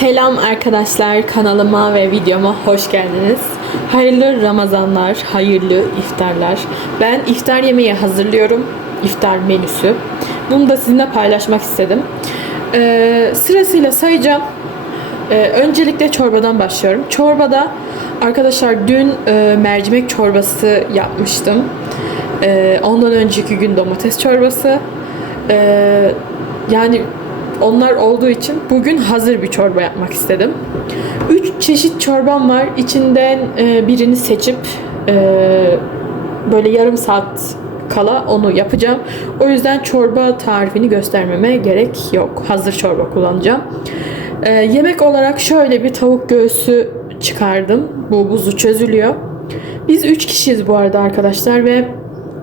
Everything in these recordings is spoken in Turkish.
Selam arkadaşlar kanalıma ve videoma hoş geldiniz. Hayırlı Ramazanlar, hayırlı iftarlar. Ben iftar yemeği hazırlıyorum. iftar menüsü. Bunu da sizinle paylaşmak istedim. Ee, sırasıyla sayacağım. Ee, öncelikle çorbadan başlıyorum. Çorbada arkadaşlar dün e, mercimek çorbası yapmıştım. Ee, ondan önceki gün domates çorbası. Ee, yani onlar olduğu için bugün hazır bir çorba yapmak istedim. Üç çeşit çorbam var. İçinden e, birini seçip e, böyle yarım saat kala onu yapacağım. O yüzden çorba tarifini göstermeme gerek yok. Hazır çorba kullanacağım. E, yemek olarak şöyle bir tavuk göğsü çıkardım. Bu buzu çözülüyor. Biz 3 kişiyiz bu arada arkadaşlar ve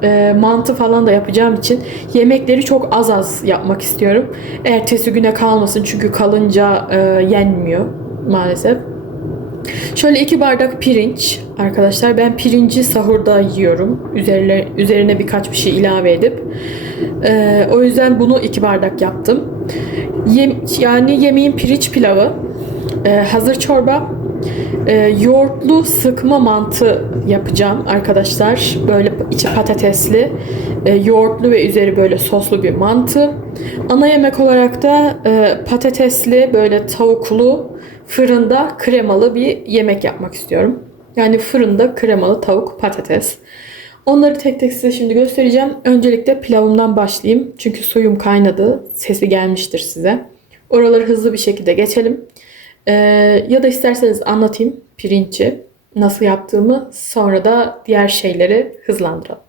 e, mantı falan da yapacağım için yemekleri çok az az yapmak istiyorum. Ertesi güne kalmasın çünkü kalınca e, yenmiyor maalesef. Şöyle iki bardak pirinç arkadaşlar. Ben pirinci sahurda yiyorum. Üzerine, üzerine birkaç bir şey ilave edip. E, o yüzden bunu iki bardak yaptım. Yem, yani yemeğin pirinç pilavı. E, hazır çorba. E, yoğurtlu sıkma mantı yapacağım arkadaşlar. Böyle içi patatesli, e, yoğurtlu ve üzeri böyle soslu bir mantı. Ana yemek olarak da e, patatesli böyle tavuklu fırında kremalı bir yemek yapmak istiyorum. Yani fırında kremalı tavuk patates. Onları tek tek size şimdi göstereceğim. Öncelikle pilavımdan başlayayım. Çünkü suyum kaynadı. Sesi gelmiştir size. Oraları hızlı bir şekilde geçelim. Ee, ya da isterseniz anlatayım pirinci nasıl yaptığımı sonra da diğer şeyleri hızlandıralım.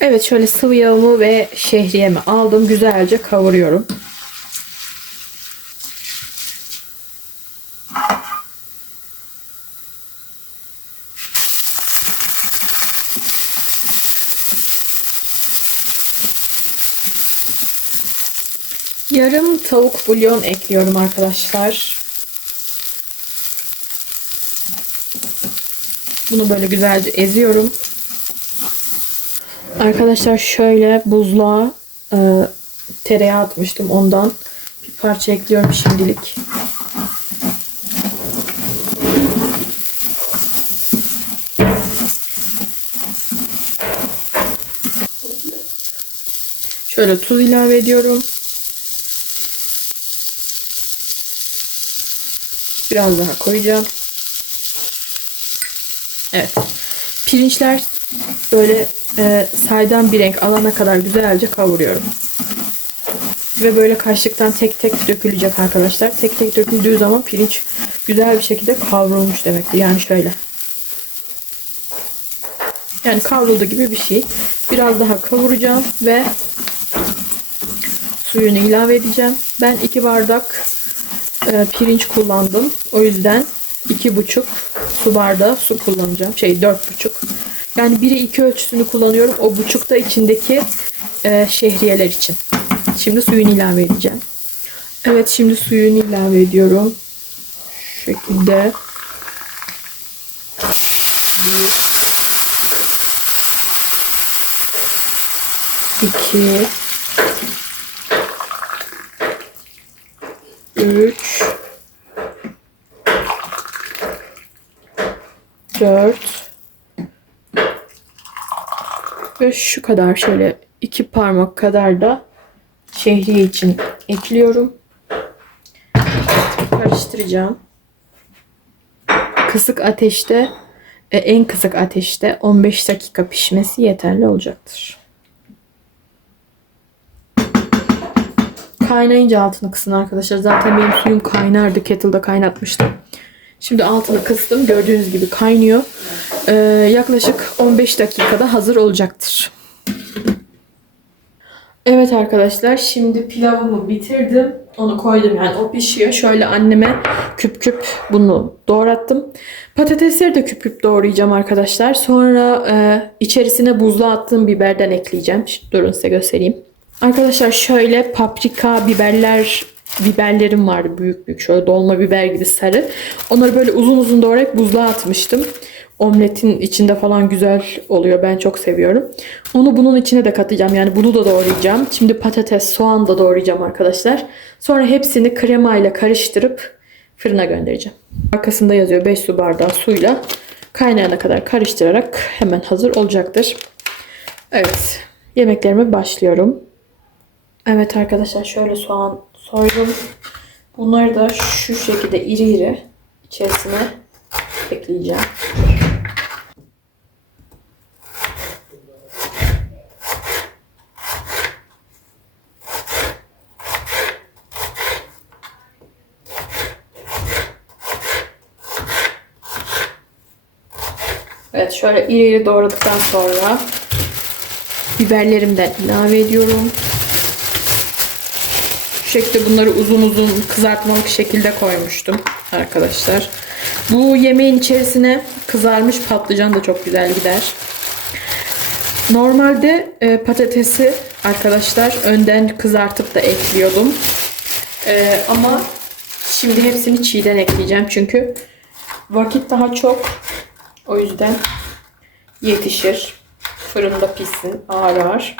Evet şöyle sıvı yağımı ve şehriyemi aldım. Güzelce kavuruyorum. Yarım tavuk bulyon ekliyorum arkadaşlar. Bunu böyle güzelce eziyorum. Arkadaşlar şöyle buzluğa e, tereyağı atmıştım ondan. Bir parça ekliyorum şimdilik. Şöyle tuz ilave ediyorum. Biraz daha koyacağım. Evet. Pirinçler böyle e, saydam bir renk alana kadar güzelce kavuruyorum. Ve böyle kaşıktan tek tek dökülecek arkadaşlar. Tek tek döküldüğü zaman pirinç güzel bir şekilde kavrulmuş demektir. Yani şöyle. Yani kavruldu gibi bir şey. Biraz daha kavuracağım ve suyunu ilave edeceğim. Ben iki bardak e, pirinç kullandım. O yüzden iki buçuk su bardağı su kullanacağım. Şey dört buçuk. Yani biri iki ölçüsünü kullanıyorum. O buçuk da içindeki e, şehriyeler için. Şimdi suyunu ilave edeceğim. Evet şimdi suyunu ilave ediyorum. Şu şekilde. Bir. iki, Üç. Dört. Ve şu kadar şöyle iki parmak kadar da şehriye için ekliyorum. Karıştıracağım. Kısık ateşte e, en kısık ateşte 15 dakika pişmesi yeterli olacaktır. Kaynayınca altını kısın arkadaşlar. Zaten benim suyum kaynardı. Kettle'da kaynatmıştım. Şimdi altını kıstım. Gördüğünüz gibi kaynıyor. Ee, yaklaşık 15 dakikada hazır olacaktır. Evet arkadaşlar şimdi pilavımı bitirdim. Onu koydum yani o pişiyor. Şöyle anneme küp küp bunu doğrattım. Patatesleri de küp küp doğrayacağım arkadaşlar. Sonra e, içerisine buzluğa attığım biberden ekleyeceğim. Şimdi durun size göstereyim. Arkadaşlar şöyle paprika, biberler biberlerim vardı büyük büyük şöyle dolma biber gibi sarı. Onları böyle uzun uzun doğrayıp buzluğa atmıştım. Omletin içinde falan güzel oluyor. Ben çok seviyorum. Onu bunun içine de katacağım. Yani bunu da doğrayacağım. Şimdi patates, soğan da doğrayacağım arkadaşlar. Sonra hepsini kremayla karıştırıp fırına göndereceğim. Arkasında yazıyor 5 su bardağı suyla kaynayana kadar karıştırarak hemen hazır olacaktır. Evet, yemeklerime başlıyorum. Evet arkadaşlar şöyle soğan soydum. Bunları da şu şekilde iri iri içerisine ekleyeceğim. Evet şöyle iri iri doğradıktan sonra biberlerimden ilave ediyorum. Şu şekilde bunları uzun uzun kızartmalık şekilde koymuştum arkadaşlar. Bu yemeğin içerisine kızarmış patlıcan da çok güzel gider. Normalde e, patatesi arkadaşlar önden kızartıp da ekliyordum. E, ama şimdi hepsini çiğden ekleyeceğim çünkü vakit daha çok. O yüzden yetişir. Fırında pişsin ağır ağır.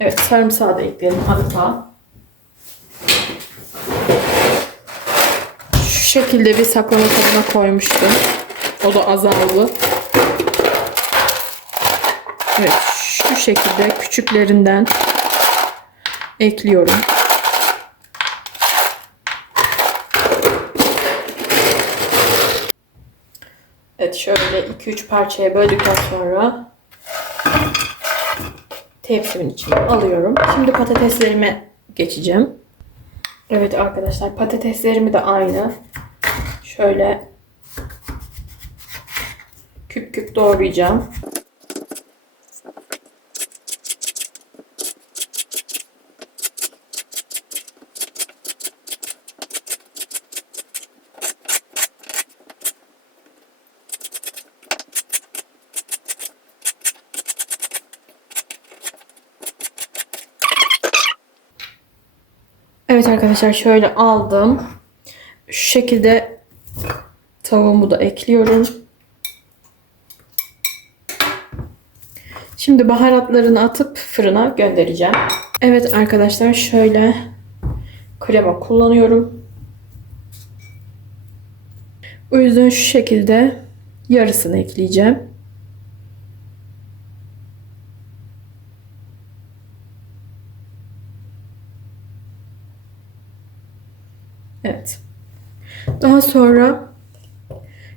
Evet sarımsağı da ekleyelim hatta. Şekilde bir saklama kabına koymuştum. O da azaldı. Evet şu şekilde küçüklerinden ekliyorum. Evet şöyle 2-3 parçaya böldükten sonra tepsimin içine alıyorum. Şimdi patateslerime geçeceğim. Evet arkadaşlar patateslerimi de aynı. Şöyle küp küp doğrayacağım. Evet arkadaşlar şöyle aldım. Şu şekilde tavuğumu da ekliyorum. Şimdi baharatlarını atıp fırına göndereceğim. Evet arkadaşlar şöyle krema kullanıyorum. O yüzden şu şekilde yarısını ekleyeceğim. Evet. Daha sonra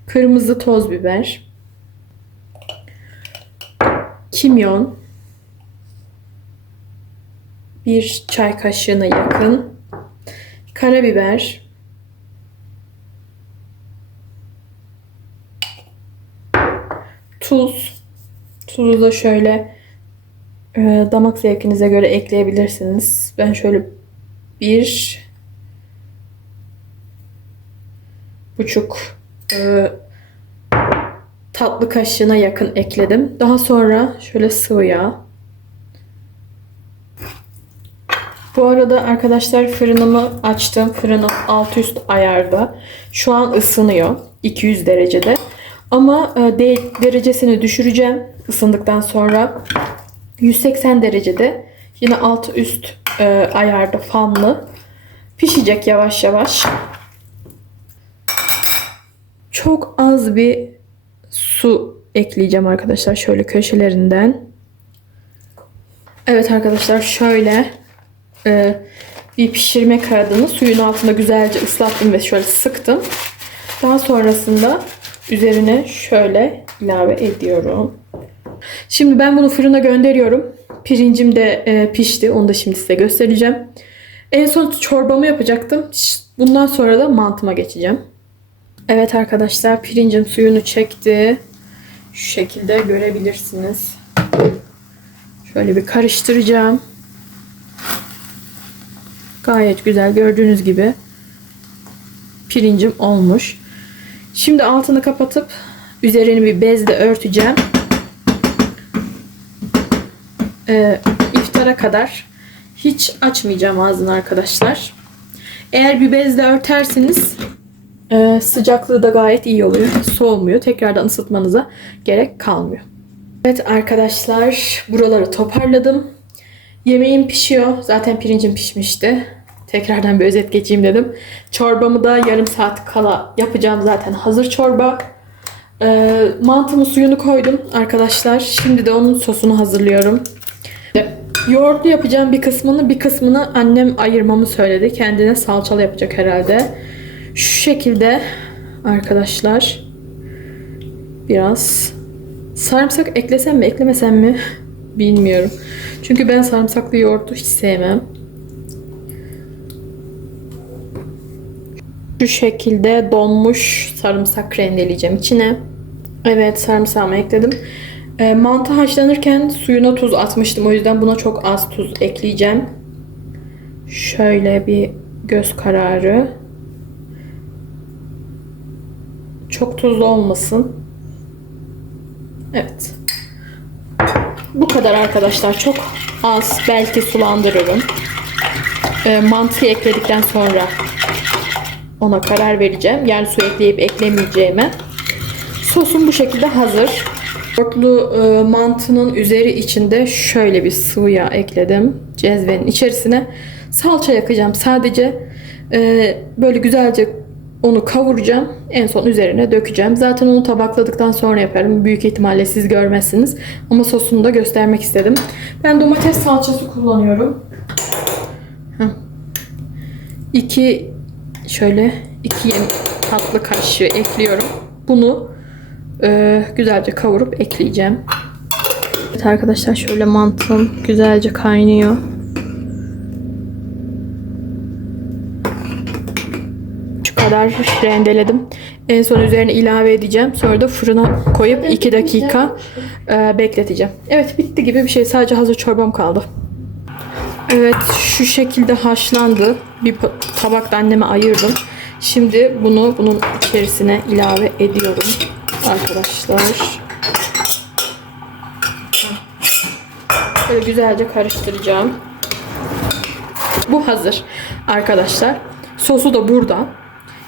kırmızı toz biber, kimyon, bir çay kaşığına yakın, karabiber, tuz, tuzu da şöyle e, damak zevkinize göre ekleyebilirsiniz. Ben şöyle bir buçuk e, tatlı kaşığına yakın ekledim. Daha sonra şöyle sıvı yağ. Bu arada arkadaşlar fırınımı açtım. Fırınım alt üst ayarda. Şu an ısınıyor. 200 derecede. Ama e, de, derecesini düşüreceğim ısındıktan sonra. 180 derecede yine alt üst e, ayarda fanlı. Pişecek yavaş yavaş çok az bir su ekleyeceğim arkadaşlar şöyle köşelerinden. Evet arkadaşlar şöyle e, bir pişirme kağıdını suyun altında güzelce ıslattım ve şöyle sıktım. Daha sonrasında üzerine şöyle ilave ediyorum. Şimdi ben bunu fırına gönderiyorum. Pirincim de e, pişti. Onu da şimdi size göstereceğim. En son çorbamı yapacaktım. Bundan sonra da mantıma geçeceğim. Evet arkadaşlar pirincim suyunu çekti. Şu şekilde görebilirsiniz. Şöyle bir karıştıracağım. Gayet güzel gördüğünüz gibi pirincim olmuş. Şimdi altını kapatıp üzerini bir bezle örteceğim. Ee, iftara kadar hiç açmayacağım ağzını arkadaşlar. Eğer bir bezle örterseniz ee, sıcaklığı da gayet iyi oluyor. Soğumuyor. Tekrardan ısıtmanıza gerek kalmıyor. Evet arkadaşlar buraları toparladım. Yemeğim pişiyor. Zaten pirincim pişmişti. tekrardan bir özet geçeyim dedim. Çorbamı da yarım saat kala yapacağım zaten hazır çorba. Ee, mantımın suyunu koydum arkadaşlar. Şimdi de onun sosunu hazırlıyorum. Yoğurtlu yapacağım bir kısmını bir kısmını annem ayırmamı söyledi. Kendine salçalı yapacak herhalde. Şu şekilde arkadaşlar biraz sarımsak eklesem mi eklemesem mi bilmiyorum. Çünkü ben sarımsaklı yoğurtu hiç sevmem. Şu şekilde donmuş sarımsak rendeleyeceğim içine. Evet sarımsağımı ekledim. E, mantı haşlanırken suyuna tuz atmıştım. O yüzden buna çok az tuz ekleyeceğim. Şöyle bir göz kararı. Çok tuzlu olmasın. Evet. Bu kadar arkadaşlar. Çok az belki sulandırırım. E, mantıyı ekledikten sonra ona karar vereceğim. Yani su ekleyip eklemeyeceğime. Sosum bu şekilde hazır. Yoğurtlu e, mantının üzeri içinde şöyle bir sıvı yağ ekledim. Cezvenin içerisine salça yakacağım. Sadece e, böyle güzelce onu kavuracağım. En son üzerine dökeceğim. Zaten onu tabakladıktan sonra yaparım. Büyük ihtimalle siz görmezsiniz. Ama sosunu da göstermek istedim. Ben domates salçası kullanıyorum. Heh. İki şöyle iki yem tatlı kaşığı ekliyorum. Bunu e, güzelce kavurup ekleyeceğim. Evet arkadaşlar şöyle mantım güzelce kaynıyor. Kadar rendeledim. En son üzerine ilave edeceğim. Sonra da fırına koyup 2 dakika e, bekleteceğim. Evet bitti gibi bir şey. Sadece hazır çorbam kaldı. Evet şu şekilde haşlandı. Bir pa- tabakta anneme ayırdım. Şimdi bunu bunun içerisine ilave ediyorum arkadaşlar. Böyle güzelce karıştıracağım. Bu hazır arkadaşlar. Sosu da burada.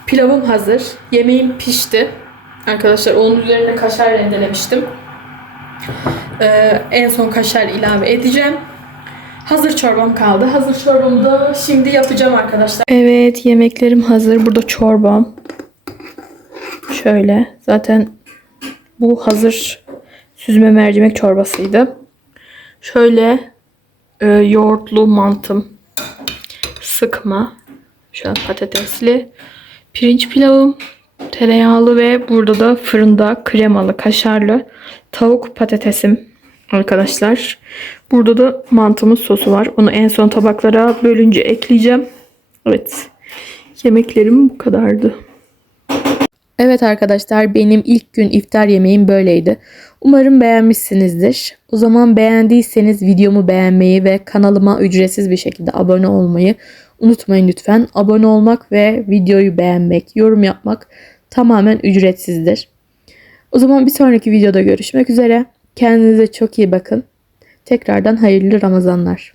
Pilavım hazır. Yemeğim pişti. Arkadaşlar onun üzerine kaşar rendelemiştim. Ee, en son kaşar ilave edeceğim. Hazır çorbam kaldı. Hazır çorbamı da şimdi yapacağım arkadaşlar. Evet yemeklerim hazır. Burada çorbam. Şöyle. Zaten bu hazır süzme mercimek çorbasıydı. Şöyle e, yoğurtlu mantım. Sıkma. An patatesli. Pirinç pilavım. Tereyağlı ve burada da fırında kremalı, kaşarlı tavuk patatesim arkadaşlar. Burada da mantımız sosu var. Onu en son tabaklara bölünce ekleyeceğim. Evet. Yemeklerim bu kadardı. Evet arkadaşlar benim ilk gün iftar yemeğim böyleydi. Umarım beğenmişsinizdir. O zaman beğendiyseniz videomu beğenmeyi ve kanalıma ücretsiz bir şekilde abone olmayı unutmayın lütfen. Abone olmak ve videoyu beğenmek, yorum yapmak tamamen ücretsizdir. O zaman bir sonraki videoda görüşmek üzere. Kendinize çok iyi bakın. Tekrardan hayırlı Ramazanlar.